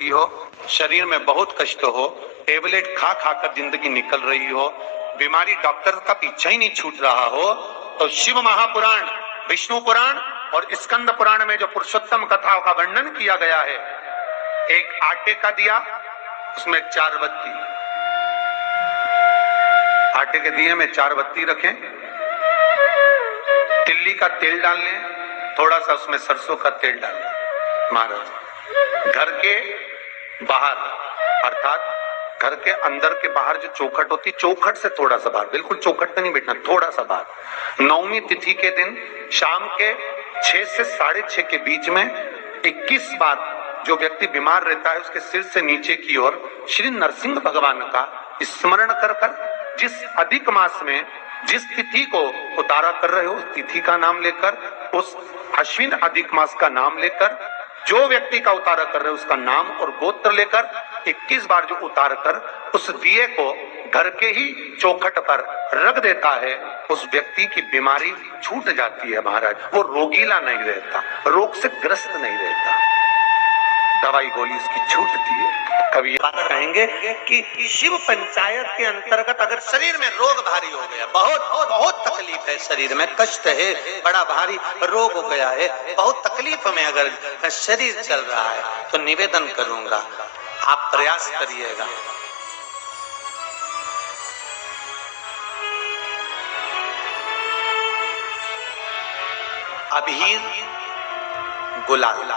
हो, शरीर में बहुत कष्ट हो, टेबलेट खा खा कर जिंदगी निकल रही हो, बीमारी डॉक्टर का पीछा ही नहीं छूट रहा हो, तो शिव महापुराण, विष्णु पुराण और स्कंद पुराण में जो पुरुषोत्तम कथाओं का वर्णन किया गया है, एक आटे का दिया, उसमें 4 बत्ती, आटे के दिए में 4 बत्ती रखें, तिल्ली का तेल डाल लें, थोड़ा सा उसमें सरसों का तेल डाल लें। महाराज, घर के बाहर अर्थात घर के अंदर के बाहर जो चौखट होती, चौखट से थोड़ा सा बाहर, बिल्कुल चौखट पे नहीं बैठना, थोड़ा सा बाहर, 9वीं तिथि के दिन शाम के 6 से 6:30 के बीच में 21 बार जो व्यक्ति बीमार रहता है उसके सिर से नीचे की ओर श्री नरसिंह भगवान का स्मरण कर कर, जिस अधिक मास में जिस तिथि को उतारा कर रहे हो उस तिथि का नाम लेकर, उस अश्विन अधिक मास का नाम लेकर, जो व्यक्ति का उतारा कर रहे हो उसका नाम और गोत्र लेकर 21 बार जो उतार कर उस दिए को घर के ही चौखट पर रख देता है, उस व्यक्ति की बीमारी छूट जाती है। महाराज, वो रोगीला नहीं रहता, रोग से ग्रस्त नहीं रहता, दवाई गोली उसकी छूटती है। कभी बात कहेंगे कि शिव पंचायत के अंतर्गत अगर शरीर में रोग भारी हो गया, बहुत बहुत तकलीफ है, शरीर में कष्ट है, बड़ा भारी रोग हो गया है, बहुत तकलीफ में अगर शरीर चल रहा है, तो निवेदन करूंगा आप प्रयास करिएगा, अबीर गुलाल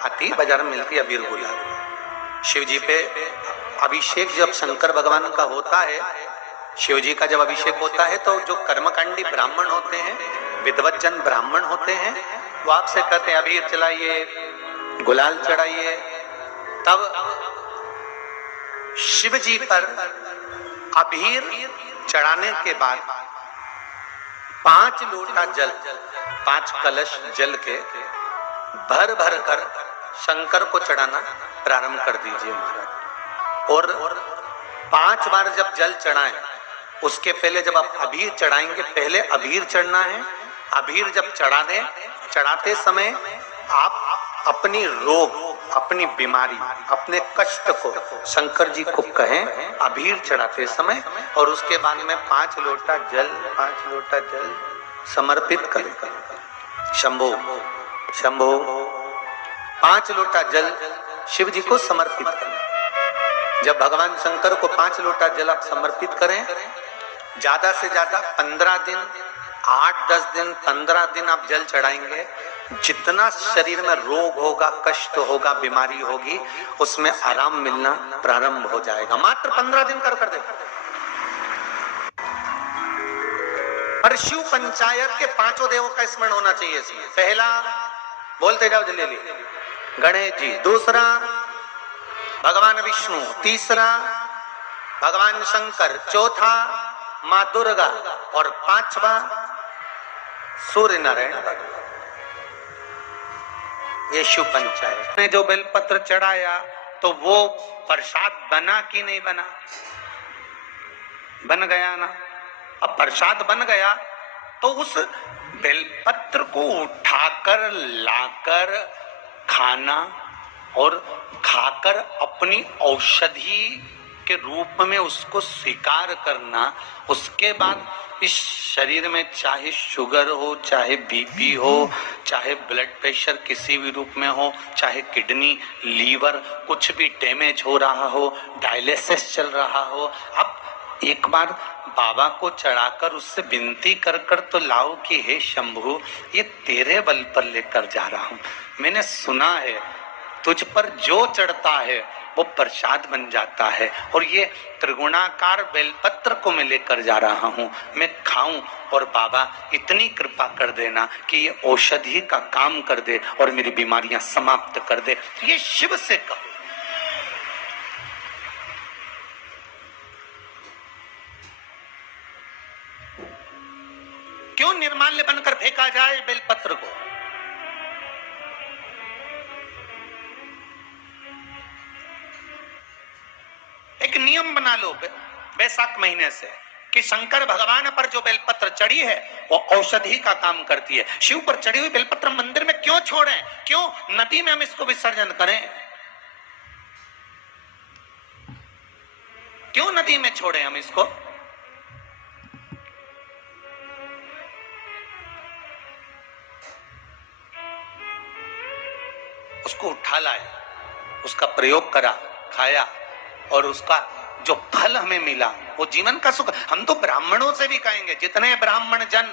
आती बाजार में मिलती, अबीर गुलाल, शिव जी पे अभिषेक जब शंकर भगवान का होता है, शिव जी का जब अभिषेक होता है तो जो कर्मकांडी ब्राह्मण होते हैं, विद्वत जन ब्राह्मण होते हैं, वो आपसे कहते हैं अबीर चलाइए, गुलाल चढ़ाइए। तब शिव जी पर अबीर चढ़ाने के बाद 5 लोटा जल, 5 कलश जल के भर भर कर शंकर को चढ़ाना प्रारंभ कर दीजिए महाराज। और 5 बार जब जल चढ़ाएं, उसके पहले जब आप अबीर चढ़ाएंगे, पहले अबीर चढ़ना है। अबीर जब चढ़ा दें, चढ़ाते समय आप अपनी रोग, अपनी बीमारी, अपने कष्ट को शंकर जी को कहें अबीर चढ़ाते समय, और उसके बाद में 5 लोटा जल समर्पित करें। शंभो शंभो, 5 लोटा जल शिव जी को समर्पित करें। जब भगवान शंकर को 5 लोटा जल आप समर्पित करें, ज्यादा से ज्यादा 15 दिन, 8-10 दिन, 15 दिन आप जल चढ़ाएंगे, जितना शरीर में रोग होगा, कष्ट होगा, बीमारी होगी, उसमें आराम मिलना प्रारंभ हो जाएगा। मात्र 15 दिन कर दे। और शिव पंचायत के 5 देवों का स्मरण होना चाहिए इसमें। पहला बोलते जाओ जल्दी, गणेश जी, दूसरा भगवान विष्णु, तीसरा भगवान शंकर, चौथा माँ दुर्गा, और 5वां सूर्य नारायण। ये शिव पंचायत ने जो बेलपत्र चढ़ाया तो वो प्रसाद बना कि नहीं बना? बन गया ना। अब प्रसाद बन गया तो उस बेलपत्र को उठाकर लाकर खाना और खाकर अपनी औषधि के रूप में उसको स्वीकार करना। उसके बाद इस शरीर में चाहे शुगर हो, चाहे बीपी हो, चाहे ब्लड प्रेशर किसी भी रूप में हो, चाहे किडनी, लीवर कुछ भी डैमेज हो रहा हो, डायलिसिस चल रहा हो, अब एक बार बाबा को चढ़ाकर उससे विनती कर कर तो लाओ कि हे शंभु, ये तेरे बल पर लेकर जा रहा हूं। मैंने सुना है तुझ पर जो चढ़ता है वो प्रसाद बन जाता है, और ये त्रिगुणाकार बेलपत्र को मैं लेकर जा रहा हूं, मैं खाऊं, और बाबा इतनी कृपा कर देना कि ये औषधि का काम कर दे और मेरी बीमारियां समाप्त कर दे। ये शिव से कहो। क्यों निर्माल्य बनकर फेंका जाए बेलपत्र को? एक नियम बना लो बैसाख महीने से कि शंकर भगवान पर जो बेलपत्र चढ़ी है वो औषधि का काम करती है। शिव पर चढ़ी हुई बेलपत्र मंदिर में क्यों छोड़ें? क्यों नदी में हम इसको विसर्जन करें? क्यों नदी में छोड़े हम इसको? उसको उठा लाए, उसका प्रयोग करा, खाया, और उसका जो फल हमें मिला वो जीवन का सुख। हम तो ब्राह्मणों से भी कहेंगे, जितने ब्राह्मण जन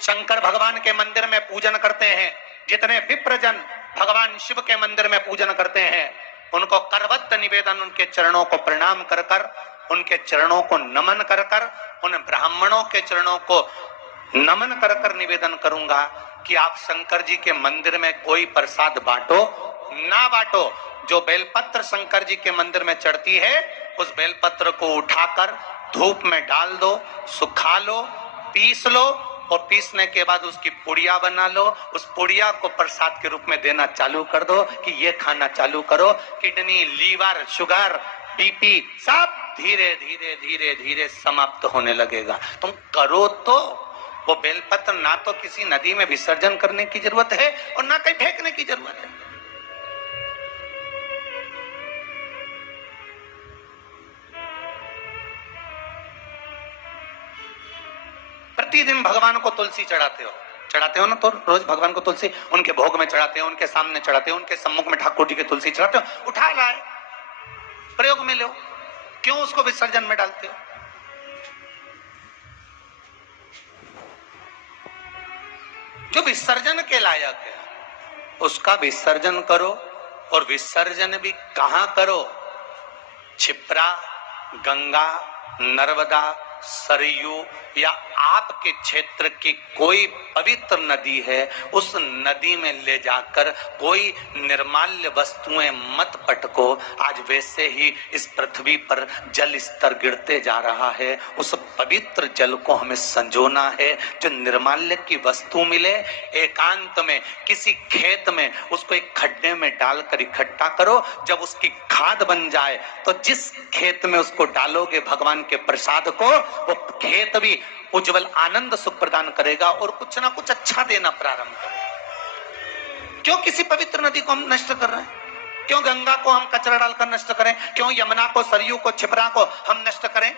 शंकर भगवान के मंदिर में पूजन करते हैं, जितने विप्र जन भगवान शिव के मंदिर में पूजन करते हैं, उनको करवत्त निवेदन, उनके चरणों को प्रणाम कर कर, उनके चरणों को नमन कर कर, उन ब्राह्मणों के चरणों को नमन कर कर निवेदन करूंगा कि आप शंकर जी के मंदिर में कोई प्रसाद बांटो ना बांटो, जो बेलपत्र शंकर जी के मंदिर में चढ़ती है उस बेलपत्र को उठाकर धूप में डाल दो, सुखा लो, पीस लो, और पीसने के बाद उसकी पुड़िया बना लो, उस पुड़िया को प्रसाद के रूप में देना चालू कर दो कि ये खाना चालू करो। किडनी, लीवर, शुगर, बीपी सब धीरे धीरे धीरे धीरे समाप्त होने लगेगा। तुम करो तो। वो बेलपत्र ना तो किसी नदी में विसर्जन करने की जरूरत है और ना कहीं फेंकने की जरूरत है। प्रतिदिन भगवान को तुलसी चढ़ाते हो ना? तो रोज भगवान को तुलसी उनके भोग में चढ़ाते हो, उनके सामने चढ़ाते हो, उनके सम्मुख में ठाकुर जी की तुलसी चढ़ाते हो, उठा लाए, प्रयोग में लो, क्यों उसको विसर्जन में डालते हो? जो विसर्जन के लायक है उसका विसर्जन करो, और विसर्जन भी कहां करो? क्षिप्रा, गंगा, नर्मदा, सरयू या आपके क्षेत्र की कोई पवित्र नदी है, उस नदी में ले जाकर कोई निर्माल्य वस्तुएं मत पटको। आज वैसे ही इस पृथ्वी पर जल स्तर गिरते जा रहा है, उस पवित्र जल को हमें संजोना है। जो निर्माल्य की वस्तु मिले, एकांत में किसी खेत में उसको एक खड्डे में डालकर इकट्ठा करो। जब उसकी खाद बन जाए तो जिस खेत में उसको डालोगे भगवान के प्रसाद को, वो खेत भी उज्जवल आनंद सुख प्रदान करेगा और कुछ ना कुछ अच्छा देना प्रारंभ करेगा। क्यों किसी पवित्र नदी को हम नष्ट कर रहे हैं? क्यों गंगा को हम कचरा डालकर नष्ट करें? क्यों यमुना को, सरयू को, क्षिप्रा को हम नष्ट करें?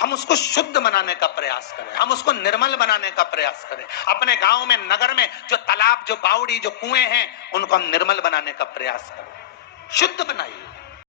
हम उसको शुद्ध बनाने का प्रयास करें, हम उसको निर्मल बनाने का प्रयास करें। अपने गांव में, नगर में जो तालाब, जो बावड़ी, जो कुएं हैं, उनको हम निर्मल बनाने का प्रयास करें, शुद्ध बनाइए।